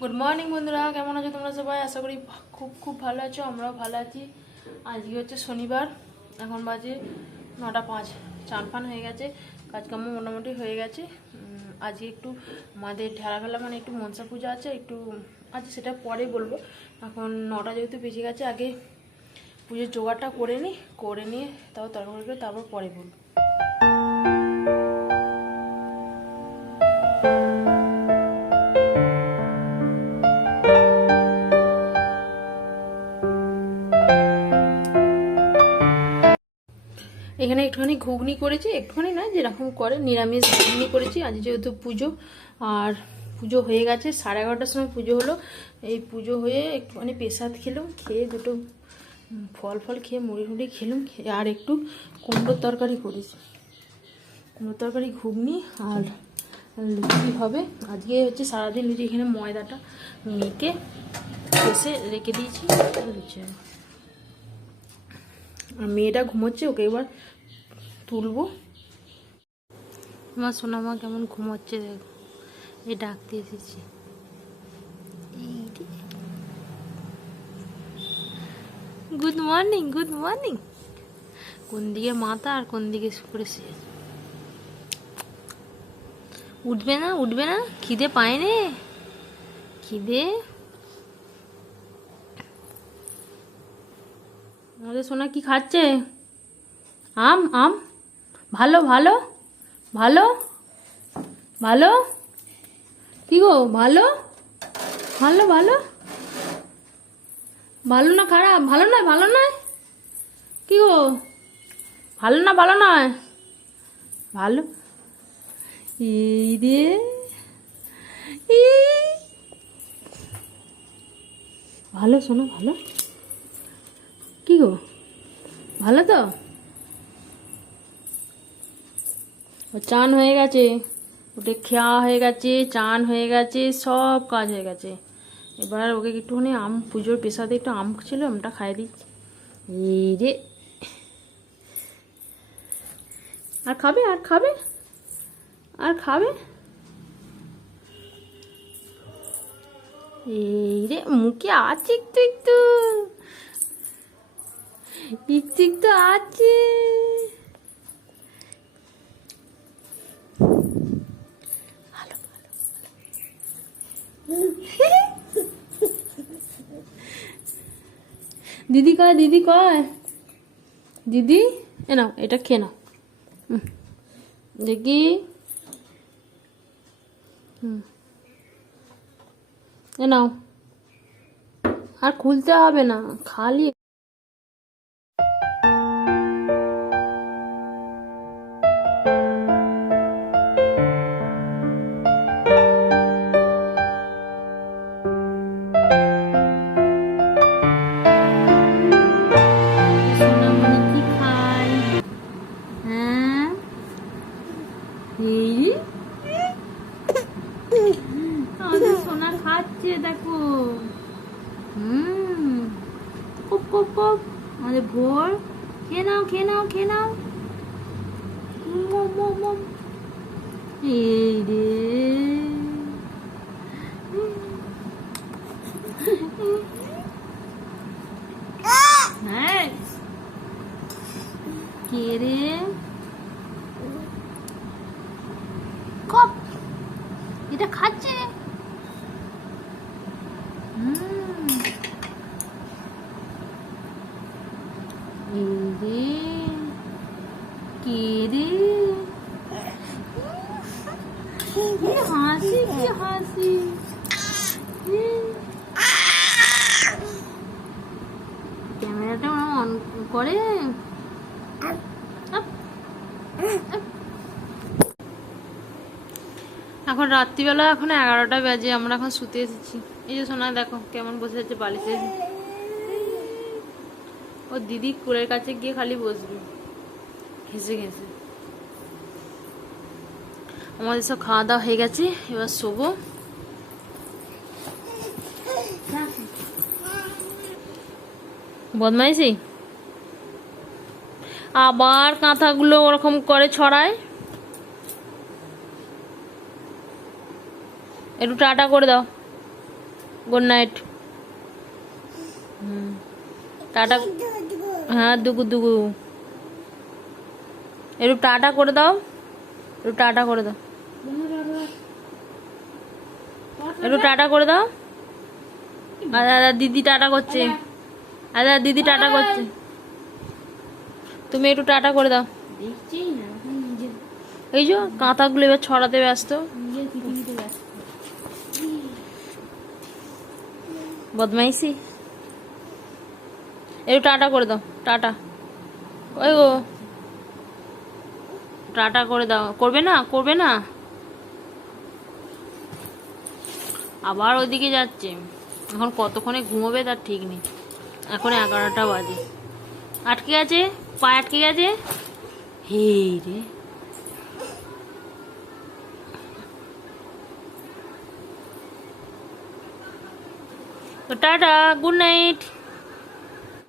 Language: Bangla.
গুড মর্নিং বন্ধুরা, কেমন আছো তোমরা সবাই? আশা করি খুব খুব ভালো আছো। আমরাও ভালো আছি। আজকে হচ্ছে শনিবার, এখন বাজে 9:05। চান ফান হয়ে গেছে, কাজকর্ম মোটামুটি হয়ে গেছে। আজকে একটু আমাদের ঢেলাফেলা মানে একটু মনসা পূজা আছে, একটু আজ সেটা পরে বলবো। এখন 9টা যেহেতু বেজে গেছে, আগে পুজোর জোগাড়টা করে নিয়ে তারপর তরকারি করে তারপর পরে বলবো। এখানে একটুখানি ঘুগনি করেছি, একটুখানি না যেরকম করে নিরামিষ ঘুগনি করেছি। আজ যেহেতু পুজো, আর পুজো হয়ে গেছে 11:30টার সময় পুজো হলো। এই পুজো হয়ে একটুখানি প্রসাদ খেলাম, খেয়ে দুটো ফল খেয়ে মুড়ি খেলাম, আর একটু কুমড়োর তরকারি করেছি। কুমড়োর তরকারি, ঘুগনি আর লুচি হবে। আজকে হচ্ছে সারাদিন লুচি, এখানে ময়দাটা মেখে এসে রেখে দিয়েছি, লুচি হবে। আর মেয়েটা ঘুমোচ্ছে, ওকে এবার তুলবো। আমার সোনামা কেমন ঘুমোচ্ছে দেখো, এই ডাকতে এসেছি। Good morning, good morning. কোন দিকে মাথা আর কোন দিকে করে সে উঠবে না, খিদে পায় নে, খিদে। আমাদের সোনা কি খাচ্ছে? আম আম ভালো ভালো ভালো ভালো কি গো? ভালো ভালো ভালো ভালো না খারাপ? ভালো নয়, ভালো নয় কি গো? ভালো না, ভালো নয়, ভালো। এই রে, ভালো শোনো, ভালো কি গো? ভালো তো? ও চান হয়ে গেছে, ওটা খাওয়া হয়ে গেছে, চান হয়ে গেছে, সব কাজ হয়ে গেছে। এবার ওকে একটুখানি আম, পুজোর পেশাতে একটু আম ছিল, আমটা খাইয়ে দিচ্ছি। এই রে, আর খাবে আর খাবে আর খাবে। এই রে, মুখে আছে একটু একটু একটু একটু আছে। ভালো ভালো। দিদি কয়, দিদি কয়, দিদি এ নাও, এটা খেয়ে নাও। দেখি, এ নাও, আর খুলতে হবে না, খালি। সোনামণি কি খায়? হ্যাঁ, এই আমাদের সোনা খাচ্ছে দেখো। কপ কপ কপ, আমাদের ভোর। খেয়ে নাও, খেয়ে নাও, খেয়ে নাও। এই রে, হ্যাঁ কে রে? কপ, এটা খাচ্ছে। এই রে, কে রে? কি হাসি, কি হাসি। ক্যামেরাটা অন করে। এখন রাত্রিবেলা, এখন 11টা বাজে, আমরা এখন শুতে এসেছি। এই যে সোনা দেখো কেমন বসে আছে বালিশে। ও দিদি কুলের কাছে গিয়ে খালি বসবে ঘেসে ঘেসে। আমাদের সব খাওয়া দাওয়া হয়ে গেছে, এবার শোবো। বদমাইশি আবার কাঁথাগুলো ওরকম করে ছড়ায়। একটু টাটা করে দাও। Good night. টাটা। হ্যাঁ দুগু দুগু। একটু টাটা করে দাও, একটু টাটা করে দাও, একটু টাটা করে দাও। আদা দিদি টাটা করছে, আদা দিদি টাটা করছে, তুমি একটু টাটা করে দাও। এই যে কাঁথাগুলো এবার ছড়াতে ব্যস্ত, বদমাইশি। একটু টাটা করে দাও, টাটা। ওই গো টাটা করে দাও। করবে না, করবে না, আবার ওইদিকে যাচ্ছে। এখন কতক্ষণে ঘুমোবে তার ঠিক নেই। এখন 11টা বাজে। আটকে গেছে, পায়ে আটকে গেছে। হে রে, তো টাটা, গুড নাইট।